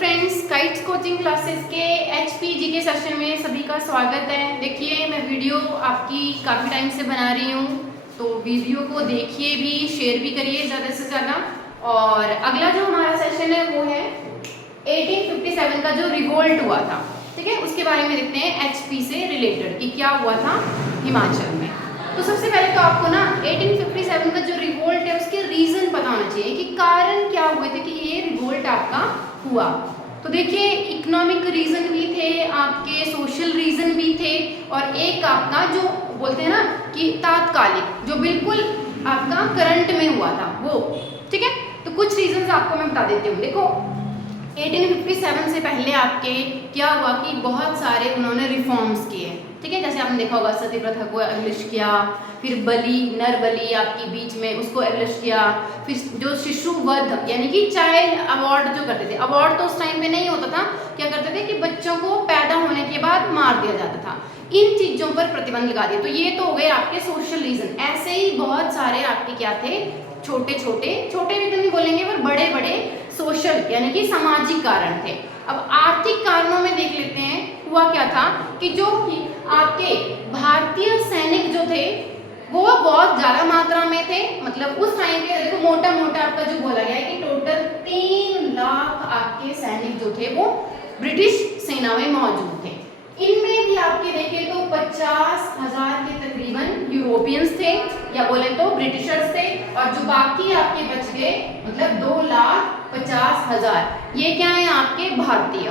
Friends, kites coaching classes के HPG के session में सभी का स्वागत है। देखिए, मैं वीडियो आपकी काफ़ी टाइम से बना रही हूँ, तो वीडियो को देखिए भी, शेयर भी करिए ज़्यादा से ज़्यादा। और अगला जो हमारा सेशन है वो है 1857 का जो रिवोल्ट हुआ था, ठीक है, उसके बारे में देखते हैं HP से रिलेटेड कि क्या हुआ था हिमाचल में। तो सबसे पहले तो आपको ना 1857 का जो रिवोल्ट है उसके रीज़न पता होना चाहिए कि कारण क्या हुए थे कि ये रिवोल्ट आपका हुआ। तो देखिए, इकोनॉमिक रीज़न भी थे आपके, सोशल रीज़न भी थे, और एक आपका जो बोलते हैं ना कि तात्कालिक, जो बिल्कुल आपका करंट में हुआ था वो, ठीक है। तो कुछ रीजंस आपको मैं बता देती हूँ। देखो, 1857 से पहले आपके क्या हुआ कि बहुत सारे उन्होंने रिफॉर्म्स किए, ठीक है। जैसे आपने देखा होगा सती प्रथा को एबलिश किया, फिर नर बलि आपकी बीच में उसको एबलिश किया, फिर जो शिशु वध यानी कि चाइल्ड अवार्ड जो करते थे, अवार्ड तो उस टाइम पे नहीं होता था, क्या करते थे कि बच्चों को पैदा होने के बाद मार दिया जाता था। इन चीज़ों पर प्रतिबंध लगा दिया। तो ये तो हो गए आपके सोशल रीजन। ऐसे ही बहुत सारे आपके क्या थे, छोटे रीजन नहीं बोलेंगे पर बड़े बड़े सोशल यानी कि सामाजिक कारण थे। अब आर्थिक कारणों में देख लेते हैं हुआ क्या था कि जो कि आपके भारतीय सैनिक जो थे वो बहुत ज्यादा मात्रा में थे। मतलब उस टाइम पे देखो, मोटा आपका जो बोला गया है कि टोटल 3 लाख आपके सैनिक जो थे वो ब्रिटिश सेना में मौजूद थे। इनमें भी आपके देखें तो 50,000 के तकरीबन यूरोपियंस थे या बोले तो ब्रिटिशर्स थे, और जो बाकी आपके बच गए मतलब 2,50,000 ये क्या है आपके भारतीय।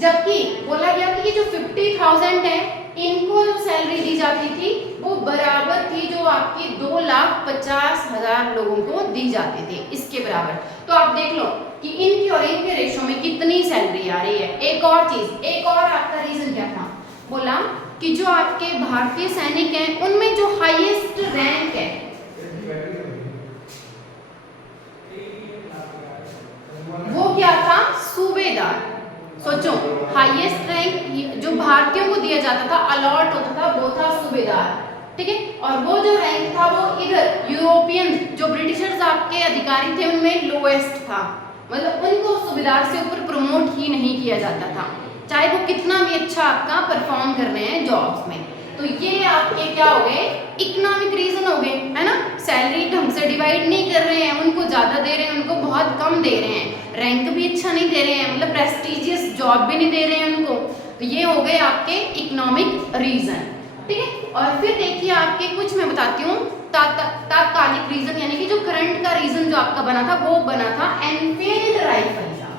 जबकि बोला गया कि ये जो 50,000 है इनको जो सैलरी दी जाती थी वो बराबर थी जो आपकी 2,50,000 लोगों को दी जाती थी, इसके बराबर। तो आप देख लो कि इनकी और इनके रेशो में कितनी सैलरी आ रही है। एक और चीज, एक और आपका रीजन क्या था, बोला कि जो आपके भारतीय सैनिक हैं उनमें जो हाईएस्ट रैंक है वो क्या था, सूबेदार। सोचो, हाईएस्ट रैंक जो भारतीयों को दिया जाता था, अलॉट होता था, वो था सूबेदार, ठीक है। और वो जो रैंक था वो इधर यूरोपियन जो ब्रिटिशर्स आपके अधिकारी थे उनमें लोएस्ट था। मतलब उनको सूबेदार से ऊपर प्रमोट ही नहीं किया जाता था, चाहे वो कितना भी अच्छा आपका परफॉर्म कर रहे हैं जॉब्स में। तो ये आपके क्या हो गए, इकोनॉमिक रीजन हो गए, है ना। सैलरी ढंग से डिवाइड नहीं कर रहे हैं, उनको ज्यादा दे रहे हैं, उनको बहुत कम दे रहे हैं, रैंक भी अच्छा नहीं दे रहे हैं, मतलब प्रेस्टिजियस जॉब भी नहीं दे रहे हैं उनको। तो ये हो गए आपके इकोनॉमिक रीजन, ठीक है। और फिर देखिए आपके कुछ मैं बताती हूँ तात्कालिक रीजन, यानी कि जो करंट का रीजन जो आपका बना था वो बना था एनफील्ड राइफल का।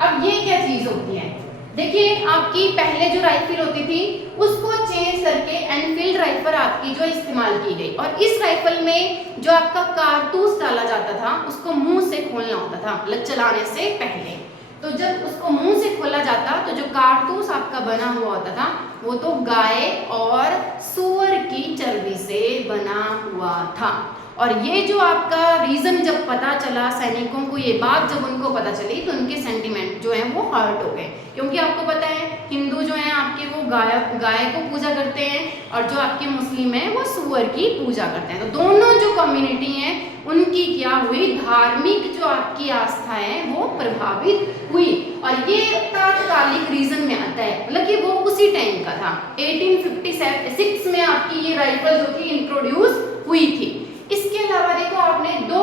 अब ये क्या चीज होती है, देखिए आपकी पहले जो राइफल होती थी उसको चेंज करके एनफील्ड राइफल आपकी जो इस्तेमाल की गई, और इस राइफल में जो आपका कारतूस डाला जाता था उसको मुंह से खोलना होता था, मतलब चलाने से पहले। तो जब उसको मुंह से खोला जाता तो जो कारतूस आपका बना हुआ होता था वो तो गाय और सूअर की चर्बी से बना हुआ था। और ये जो आपका रीजन जब पता चला सैनिकों को, ये बात जब उनको पता चली तो उनके सेंटिमेंट जो है वो हर्ट हो गए, क्योंकि आपको पता है हिंदू जो है आपके वो गाय को पूजा करते हैं, और जो आपके मुस्लिम है वो सूअर की पूजा करते हैं। तो दोनों जो कम्युनिटी हैं उनकी क्या हुई, धार्मिक जो आपकी आस्था है वो प्रभावित हुई। और ये तात्कालिक रीजन में आता है, मतलब कि वो उसी टाइम का था। 1856 में आपकी ये राइफल जो थी इंट्रोड्यूस हुई थी। इसके अलावा देखो, आपने 2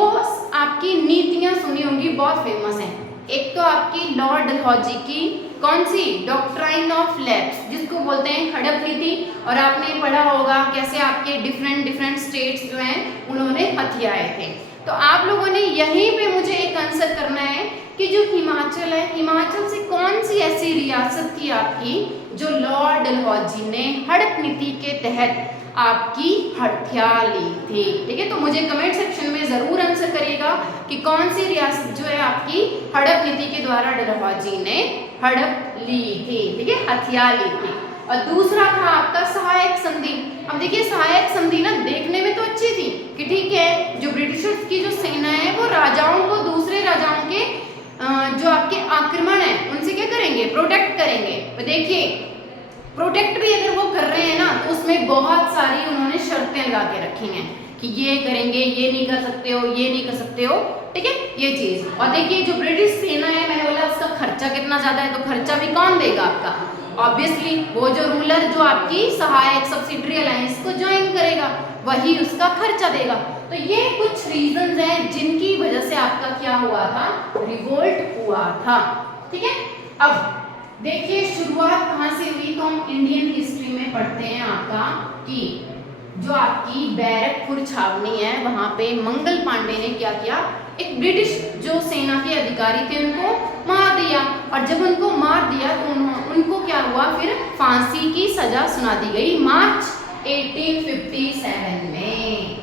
आपकी नीतियां सुनी होंगी, बहुत फेमस हैं। एक तो आपकी लॉर्ड डलहौजी की कौन सी, डॉक्ट्राइन ऑफ लैप्स, जिसको बोलते हैं हड़प नीति, और आपने पढ़ा होगा कैसे आपके डिफरेंट स्टेट्स जो हैं उन्होंने हथियाए थे। तो आप लोगों ने यहीं पे मुझे एक आंसर करना है कि जो हिमाचल है, हिमाचल से कौन सी ऐसी रियासत थी आपकी जो लॉर्ड डलहौजी ने हड़प नीति के तहत आपकी हत्या ली थी, ठीक है। तो मुझे कमेंट सेक्शन में जरूर आंसर करिएगा कि कौन सी रियासत जो है आपकी हड़प नीति के द्वारा डलहौजी ने हड़प ली थी, ठीक है, हत्या ली थी। और दूसरा था आपका सहायक संधि। अब देखिए, सहायक संधि ना देखने में तो अच्छी थी कि ठीक है, जो ब्रिटिशर्स की जो सेना है वो राजाओं को दूसरे राजाओं के जो आपके आक्रमण है उनसे क्या करेंगे, प्रोटेक्ट करेंगे। तो देखिए, प्रोटेक्ट भी अगर वो कर रहे हैं ना तो उसमें बहुत सारी उन्होंने शर्तें लगा के रखी हैं कि ये करेंगे, ये नहीं कर सकते हो, ये नहीं कर सकते हो, ठीक है, ये चीज। और देखिए जो ब्रिटिश सेना है, मैंने बोला उसका खर्चा कितना ज्यादा है, तो खर्चा भी कौन देगा आपका, ऑब्वियसली वो जो रूलर जो आपकी सहायक सब्सिडरी अलायंस को ज्वाइन करेगा वही उसका खर्चा देगा। तो ये कुछ रीजंस हैं जिनकी वजह से आपका क्या हुआ था, रिवोल्ट हुआ था, ठीक है। अब देखिए शुरुआत कहाँ से हुई, तो हम इंडियन हिस्ट्री में पढ़ते हैं आपका कि जो आपकी बैरकपुर छावनी है वहां पे मंगल पांडे ने क्या किया, एक ब्रिटिश जो सेना के अधिकारी थे उनको मार दिया, और जब उनको मार दिया तो उनको क्या हुआ, फिर फांसी की सजा सुना दी गई मार्च 1857 में,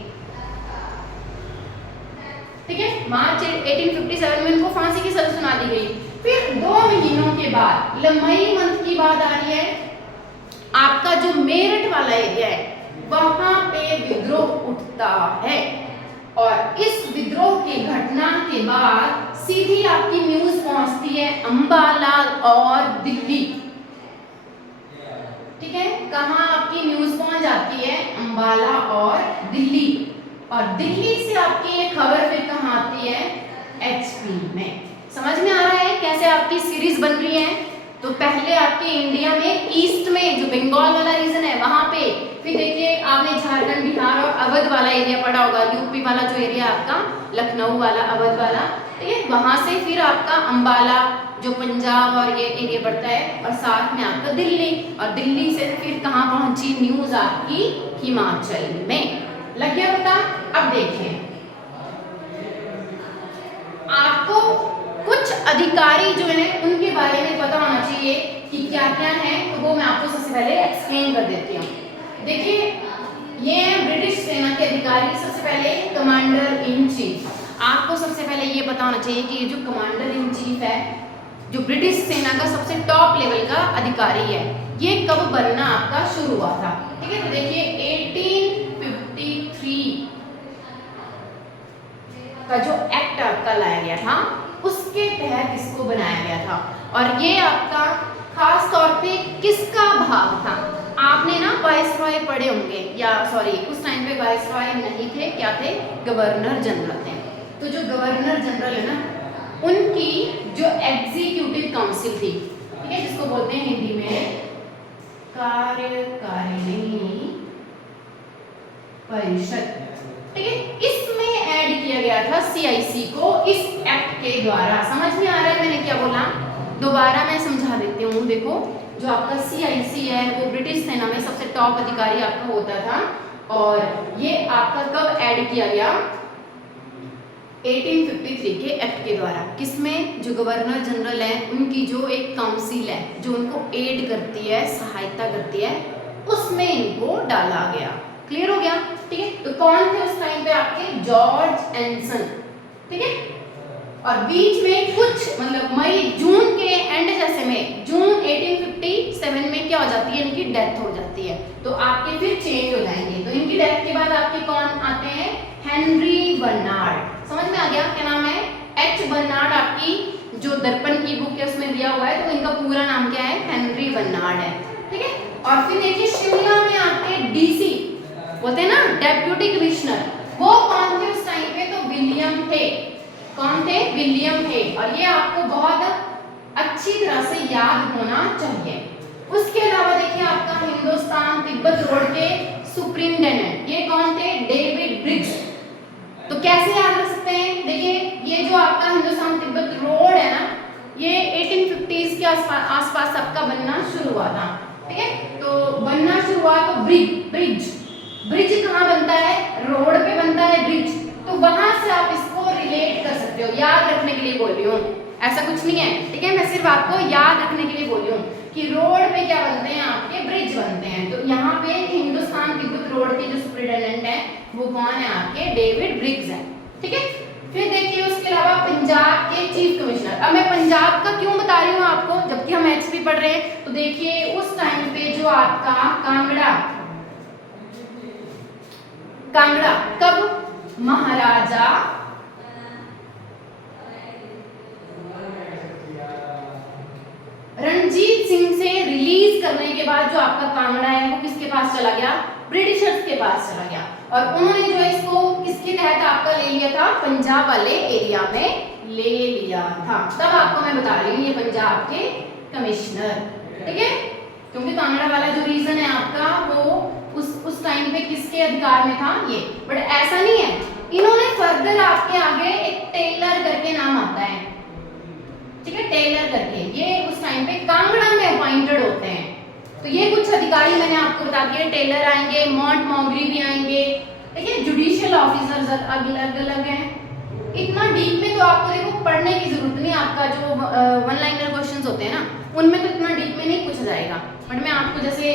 ठीक है, मार्च 1857 में उनको फांसी की सजा सुना दी गई। फिर 2 महीनों के बाद, मई मंथ की बात आ रही है, आपका जो मेरठ वाला एरिया है वहां पे विद्रोह उठता है, और इस विद्रोह की घटना के बाद सीधी आपकी न्यूज पहुंचती है अंबाला और दिल्ली, ठीक है, कहां आपकी न्यूज पहुंच जाती है, अंबाला और दिल्ली, और दिल्ली से आपकी ये खबर फिर कहां आती है, एचपी में। समझ में आ रहा है कैसे आपकी सीरीज बन रही है। तो पहले आपके इंडिया में ईस्ट में जो बंगाल वाला रीजन है वहां पे, फिर देखिए आपने झारखंड, बिहार और अवध वाला एरिया पढ़ा होगा, यूपी वाला जो एरिया आपका लखनऊ वाला, अवध वाला, ठीक है, वहां से फिर आपका अंबाला जो पंजाब और ये एरिया पड़ता है, और साथ में आपका दिल्ली, और दिल्ली से फिर कहाँ पहुंची न्यूज आपकी, हिमाचल में। लग गया पता। अब देखिए आपको कुछ अधिकारी जो है उनके बारे में पता होना चाहिए कि क्या क्या है, तो वो मैं आपको सबसे पहले एक्सप्लेन कर देती हूँ। देखिए ये है ब्रिटिश सेना के अधिकारी। सबसे पहले कमांडर इन चीफ। आपको सबसे पहले ये पता होना चाहिए कि ये जो कमांडर इन चीफ है, जो ब्रिटिश सेना का सबसे टॉप लेवल का अधिकारी है, ये कब बनना आपका शुरू हुआ था, ठीक है। तो देखिए 1853 का जो एक्ट आपका लाया गया था उसके तहत इसको बनाया गया था, और ये आपका खास तौर पे किसका भाग था, आपने ना वाइसरॉय पढ़े होंगे, या सॉरी उस टाइम पे वाइसरॉय नहीं थे, क्या थे, गवर्नर जनरल थे। तो जो गवर्नर जनरल है ना, उनकी जो एग्जीक्यूटिव काउंसिल थी, ठीक है, जिसको बोलते हैं हिंदी में कार्यकारिणी परिषद, ठीक है, इसमें ऐड किया गया था सीआईसी को इस एक्ट के द्वारा। समझ में आ रहा है मैंने क्या बोला, दोबारा मैं समझा देती हूँ। देखो जो आपका सीआईसी है वो ब्रिटिश सेना में सबसे टॉप अधिकारी आपका होता था, और ये आपका कब ऐड किया गया, 1853 के एक्ट के द्वारा। किसमें, जो गवर्नर जनरल है उनकी जो एक काउंसिल है जो उनको एड करती है, सहायता करती है, उसमें इनको डाला गया। क्लियर हो गया, ठीक है। तो कौन थे उस टाइम पे आपके, जॉर्ज एंसन, ठीक है। और बीच में कुछ मतलब मई जून के एंड जैसे में, जून 1857 में क्या हो जाती है, इनकी डेथ हो जाती है, तो आपके फिर चेंज हो जाएंगे। तो इनकी डेथ के बाद आपके कौन आते हैं, हेनरी बर्नार्ड। समझ में आ गया क्या नाम है, एच बर्नार्ड। आपकी जो दर्पण की बुक है उसमें दिया हुआ है, तो इनका पूरा नाम क्या है, हेनरी बर्नार्ड है, ठीक है। और फिर देखिए शिमला में आपके डीसी बोलते हैं ना, डेप्यूटी कमिश्नर, वो कौन थे उस टाइम पे, तो विलियम थे। कौन थे, विलियम थे, और ये आपको बहुत अच्छी तरह से याद होना चाहिए। उसके अलावा देखिए आपका हिंदुस्तान तिब्बत रोड के सुप्रिंटेंडेंट, ये कौन थे, डेविड ब्रिग्स। तो कैसे याद रख सकते हैं, देखिए ये जो आपका हिंदुस्तान तिब्बत रोड है ना, ये 1850s के आसपास सबका बनना शुरू हुआ था, ठीक है। तो बनना शुरू हुआ तो ब्रिज कहाँ बनता है, रोड पे बनता है ब्रिज, तो वहां से आप इसको रिलेट कर सकते हो, याद रखने के लिए बोल रही हूँ, ऐसा कुछ नहीं है, ठीक है। मैं सिर्फ आपको याद रखने के लिए बोल रही हूँ कि रोड पे क्या बनते हैं, आपके ब्रिज बनते हैं। तो यहाँ पे हिंदुस्तान तिब्बत रोड के जो सुप्रिंटेंडेंट है वो कौन है, आपके डेविड ब्रिग्स है, ठीक है। फिर देखिए उसके अलावा पंजाब के चीफ कमिश्नर। अब मैं पंजाब का क्यों बता रही हूँ आपको, जबकि हम एचपी पढ़ रहे हैं, तो देखिए उस टाइम पे जो आपका कांगड़ा कब, महाराजा रणजीत सिंह से रिलीज करने के बाद जो आपका कांगड़ा है वो किसके पास चला गया, ब्रिटिशर्स के पास चला गया। और उन्होंने जो है इसको किसके तहत आपका ले लिया था, पंजाब वाले एरिया में ले लिया था। तब आपको मैं बता रही हूँ ये पंजाब के कमिश्नर, ठीक है, क्योंकि कांगड़ा वाला जो रीजन है आपका वो उस टाइम पे किसके अधिकार में था ये। बट ऐसा नहीं है, इन्होंने फर्दर आपके आगे एक टेलर करके नाम आता है, ठीक है, टेलर करके, ये उस टाइम पे कांगड़ा में अपॉइंटेड होते हैं। तो ये कुछ अधिकारी मैंने आपको बता दिए, टेलर आएंगे, मॉन्टगोमरी भी आएंगे, ठीक है, जुडिशियल ऑफिसर्स अलग अलग हैं। इतना डीप में तो आपको देखो पढ़ने की जरूरत नहीं, आपका जो वन लाइनर क्वेश्चंस होते हैं ना उनमें तो इतना डीप में नहीं पूछा जाएगा। बट मैं आपको जैसे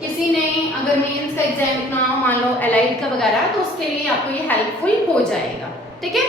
किसी ने अगर मेंस का एग्जाम लिखना हो, मान लो एलाइड का वगैरह, तो उसके लिए आपको ये हेल्पफुल हो जाएगा, ठीक है।